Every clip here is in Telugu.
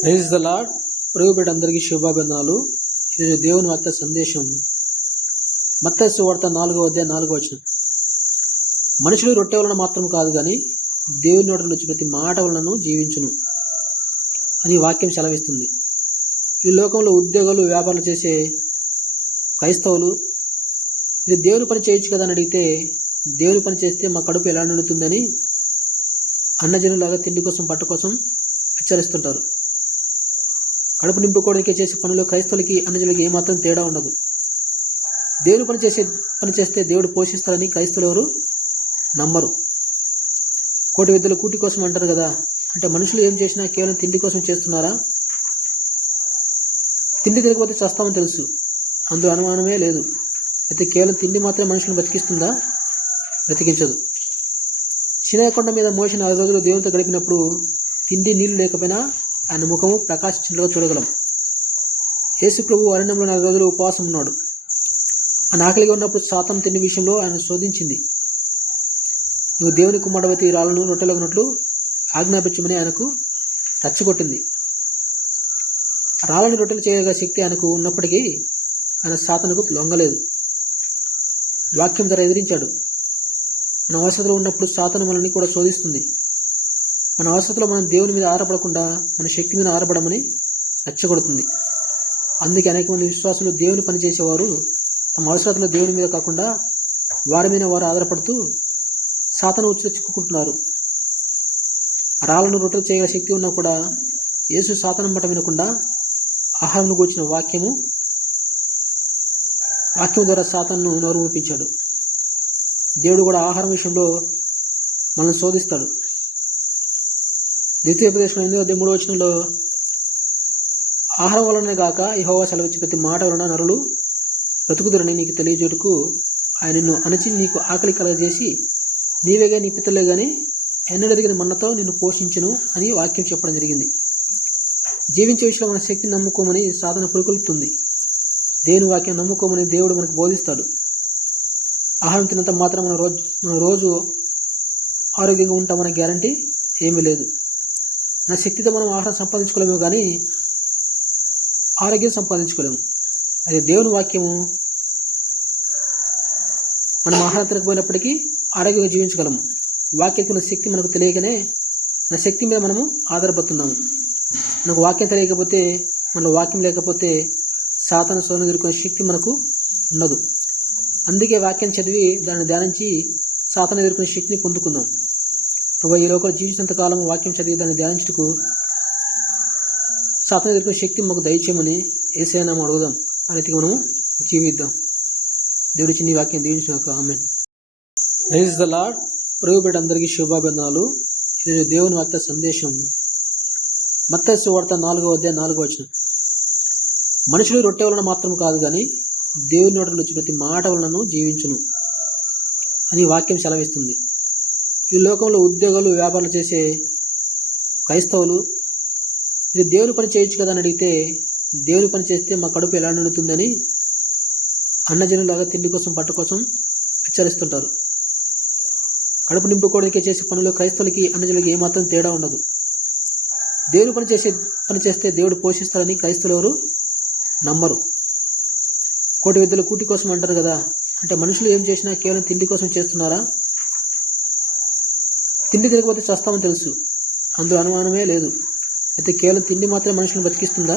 Praise the Lord. ప్రభు బిడ్డ అందరికీ శుభాభివందనాలు. ఈరోజు దేవుని వార్త సందేశం మత్తయి సువార్త 4:4. మనుషులు రొట్టె వలన మాత్రం కాదు కానీ దేవుని నోటి నుంచి ప్రతి మాట వలన జీవించును అని వాక్యం సెలవిస్తుంది. ఈ లోకంలో ఉద్యోగాలు వ్యాపారాలు చేసే క్రైస్తవులు ఇది దేవుని పని చేయొచ్చు కదా అని అడిగితే, దేవుని పని చేస్తే మా కడుపు ఎలా నిండుతుందని అన్నజనులాగా తిండి కోసం పట్టు కోసం హెచ్చరిస్తుంటారు. కడుపు నింపుకోవడానికి చేసే పనులు క్రైస్తవులకి అన్నజనులకి ఏమాత్రం తేడా ఉండదు. దేవుని పని చేస్తే దేవుడు పోషిస్తారని క్రైస్తవులు ఎవరు నమ్మరు. కోటి విద్యలు కూటి కోసం అంటారు కదా, అంటే మనుషులు ఏం చేసినా కేవలం తిండి కోసం చేస్తున్నారా? తిండి తినకపోతే చస్తామని తెలుసు, అందులో అనుమానమే లేదు. అయితే కేవలం తిండి మాత్రమే మనుషులను బ్రతికిస్తుందా? బ్రతికించదు. సినాయి కొండ మీద మోషే 4 రోజులు దేవునితో గడిపినప్పుడు తిండి నీళ్లు లేకపోయినా ఆయన ముఖము ప్రకాశించినట్లుగా చూడగలం. యేసు ప్రభు అరణ్యంలో 4 రోజులు ఉపవాసం ఉన్నాడు. ఆయన ఆకలిగా ఉన్నప్పుడు సాతాను తిండి విషయంలో ఆయన శోధించింది. నువ్వు దేవుని కుమారుడివైతే ఈ రాళ్లను రొట్టెలగునట్లు ఆజ్ఞాపించమని ఆయనకు రచ్చగొట్టింది. రాళ్ళని రొట్టెలు చేయగల శక్తి ఆయనకు ఉన్నప్పటికీ ఆయన సాతానుకు లొంగలేదు. వాక్యం ధర ఎదిరించాడు. మన అవసరతలో ఉన్నప్పుడు సాతాను మనల్ని కూడా శోధిస్తుంది. మన అవసరతలో మనం దేవుని మీద ఆధారపడకుండా మన శక్తి మీద ఆధారపడమని రెచ్చగొడుతుంది. అందుకే అనేక మంది విశ్వాసులు దేవుని పనిచేసేవారు తమ అవసరతలో దేవుని మీద కాకుండా వారి మీద వారు ఆధారపడుతూ సాతాను ఉచ్చులో చిక్కుకుంటున్నారు. రాళ్ళను రొట్టెలు చేయగల శక్తి ఉన్నా కూడా యేసు సాతాను మాట వినకుండా ఆహారం గూర్చిన వాక్యం ద్వారా సాతాను నోరు ఊపించాడు. దేవుడు కూడా ఆహారం విషయంలో మనల్ని శోధిస్తాడు. ద్వితీయోపదేశం 8:3 ఆహారం వలనే గాక యెహోవా సెలవిచ్చి ప్రతి మాట వలన నరులు బ్రతుకుదురని నీకు తెలియజేటుకు ఆయన నిన్ను అణచి నీకు ఆకలి కలగజేసి నీవేగా నీ పితరులే గాని ఎన్నడెరిగిన మన్నతో నిన్ను పోషించును అని వాక్యం చెప్పడం జరిగింది. జీవించే విషయంలో మన శక్తిని నమ్ముకోమని సాధన పురుకొల్పుతుంది. దేవుని వాక్యం నమ్ముకోమని దేవుడు మనకు బోధిస్తాడు. ఆహారం తిన్నంత మాత్రం మన రోజు ఆరోగ్యంగా ఉంటామనే గ్యారంటీ ఏమీ లేదు. నా శక్తితో మనం ఆహారం సంపాదించుకోలేము కానీ ఆరోగ్యం సంపాదించుకోలేము. అదే దేవుని వాక్యము మనం ఆహారం తినకపోయినప్పటికీ ఆరోగ్యంగా జీవించగలము. వాక్యానికి ఉన్న శక్తి మనకు తెలియకనే మన శక్తి మీద మనము ఆధారపడుతున్నాము. మనకు వాక్యం తెలియకపోతే, మన వాక్యం లేకపోతే సాతాను శోధన ఎదుర్కొనే శక్తి మనకు ఉండదు. అందుకే వాక్యం చదివి దాన్ని ధ్యానించి సాతాను ఎదుర్కొనే శక్తిని పొందుకుందాం. ప్రభు ఈ లోకంలో జీవించినంత కాలం వాక్యం చదివి దాన్ని ధ్యానించుటకు సాతాను ఎదుర్కొనే శక్తి మాకు దయచేయమని యేసయ్య నామమున అడుగుదాం. ఆ రీతిగా మనము జీవిద్దాం. దేవుడి చిన్ని వాక్యం దీవించుగాక. ఆమేన్. Praise the Lord. ప్రభు బిడ్డ అందరికీ శుభాభివందనాలు. ఈరోజు దేవుని వార్త సందేశం మత్తయి సువార్త 4:4. మనుషులు రొట్టె వలన మాత్రం కాదు కానీ దేవుని నోటి నుంచి ప్రతి మాట వలన జీవించును అని వాక్యం సెలవిస్తుంది. ఈ లోకంలో ఉద్యోగాలు వ్యాపారాలు చేసే క్రైస్తవులు ఇది దేవుని పని చేయొచ్చు కదా అని అడిగితే, దేవుని పని చేస్తే మా కడుపు ఎలా నిండుతుందని అన్నజనులాగా తిండి కోసం పట్టు కోసం హెచ్చరిస్తుంటారు. కడుపు నింపుకోవడానికి చేసే పనులు క్రైస్తవులకి అన్నజనులకి ఏమాత్రం తేడా ఉండదు. దేవుని పని చేస్తే దేవుడు పోషిస్తారని క్రైస్తవులు ఎవరు నమ్మరు. కోటి విద్యలు కూటి కోసం అంటారు కదా, అంటే మనుషులు ఏం చేసినా కేవలం తిండి కోసం చేస్తున్నారా? తిండి తినకపోతే చస్తామని తెలుసు, అందులో అనుమానమే లేదు. అయితే కేవలం తిండి మాత్రమే మనుషులను బ్రతికిస్తుందా?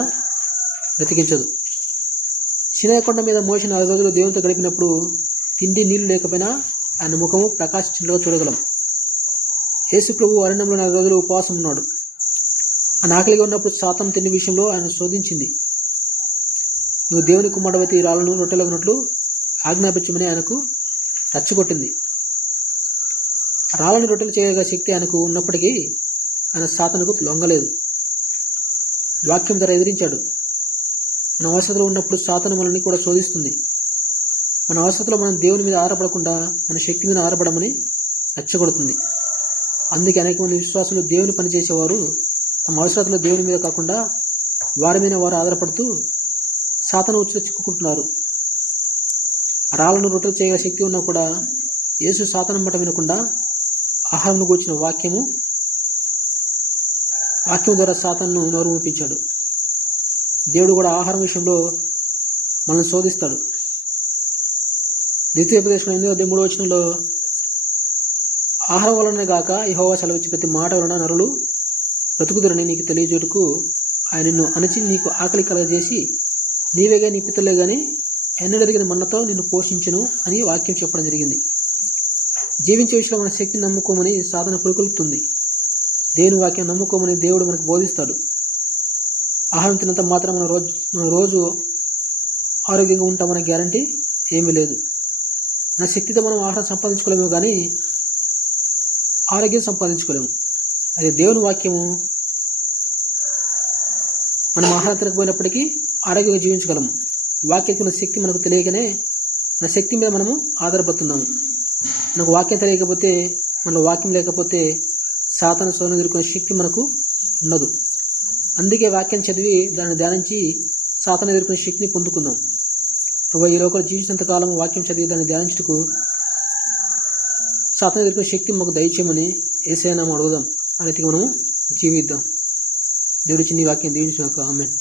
బ్రతికించదు. సినాయి కొండ మీద మోషే 4 రోజులు దేవునితో గడిపినప్పుడు తిండి నీళ్లు లేకపోయినా ఆయన ముఖము ప్రకాశించినట్లుగా చూడగలం. యేసు ప్రభు అరణ్యంలో 4 రోజులు ఉపవాసం ఉన్నాడు. ఆయన ఆకలిగా ఉన్నప్పుడు సాతాను తిండి విషయంలో ఆయన శోధించింది. నువ్వు దేవుని కుమారుడివైతే ఈ రాళ్లను రొట్టెలగునట్లు ఆజ్ఞాపించమని ఆయనకు రచ్చగొట్టింది. రాళ్ళని రొట్టెలు చేయగల శక్తి ఆయనకు ఉన్నప్పటికీ ఆయన సాతానుకు లొంగలేదు. వాక్యం ధర ఎదిరించాడు. మన అవసరతలో ఉన్నప్పుడు సాతాను మనల్ని కూడా శోధిస్తుంది. మన అవసరతలో మనం దేవుని మీద ఆధారపడకుండా మన శక్తి మీద ఆధారపడమని రెచ్చగొడుతుంది. అందుకే అనేక మంది విశ్వాసులు దేవుని పనిచేసేవారు తమ అవసరతలో దేవుని మీద కాకుండా వారి మీద వారు ఆధారపడుతూ సాతాను ఉచ్చులో చిక్కుకుంటున్నారు. రాళ్ళను రొట్టెలు చేయగల శక్తి ఉన్నా కూడా యేసు సాతాను మాట వినకుండా ఆహారం గూర్చిన వాక్యం వాక్యం ద్వారా సాతానును నోరు ఊపించాడు. దేవుడు కూడా ఆహారం విషయంలో మనల్ని శోధిస్తాడు. ద్వితీయోపదేశం 8:3 ఆహారం వలనే గాక యెహోవా సెలవిచ్చి ప్రతి మాట వలన నరులు బ్రతుకుదురని నీకు తెలియజేటుకు ఆయన నిన్ను అణచి నీకు ఆకలి కలగజేసి నీవేగా నీ పితరులే గాని ఎన్నడెరిగిన మన్నతో నిన్ను పోషించును అని వాక్యం చెప్పడం జరిగింది. జీవించే విషయంలో మన శక్తిని నమ్ముకోమని సాధన పురుకొల్పుతుంది. దేవుని వాక్యం నమ్ముకోమని దేవుడు మనకు బోధిస్తాడు. ఆహారం తిన్నంత మాత్రం మన రోజు ఆరోగ్యంగా ఉంటామనే గ్యారంటీ ఏమీ లేదు. మన శక్తితో మనం ఆహారం సంపాదించుకోలేము కానీ ఆరోగ్యం సంపాదించుకోలేము. అదే దేవుని వాక్యము మనం ఆహారం తినకపోయినప్పటికీ ఆరోగ్యంగా జీవించగలము. వాక్యకు ఉన్న శక్తి మనకు తెలియకనే మన శక్తి మీద మనము ఆధారపడుతున్నాము. మనకు వాక్యం తెలియకపోతే, మన వాక్యం లేకపోతే సాతాను శోధన ఎదుర్కొనే శక్తి మనకు ఉండదు. అందుకే వాక్యం చదివి దాన్ని ధ్యానించి సాతాను ఎదుర్కొనే శక్తిని పొందుకుందాం. ప్రభు ఈ లోకంలో జీవించినంత కాలం వాక్యం చదివి దాన్ని ధ్యానించుటకు సాతాను ఎదుర్కొనే శక్తి మాకు దయచేయమని యేసయ్య నామమున అడుగుదాం. ఆ రీతిగా మనము జీవిద్దాం. దేవుడి చిన్ని వాక్యం దీవించుగాక. ఆమేన్.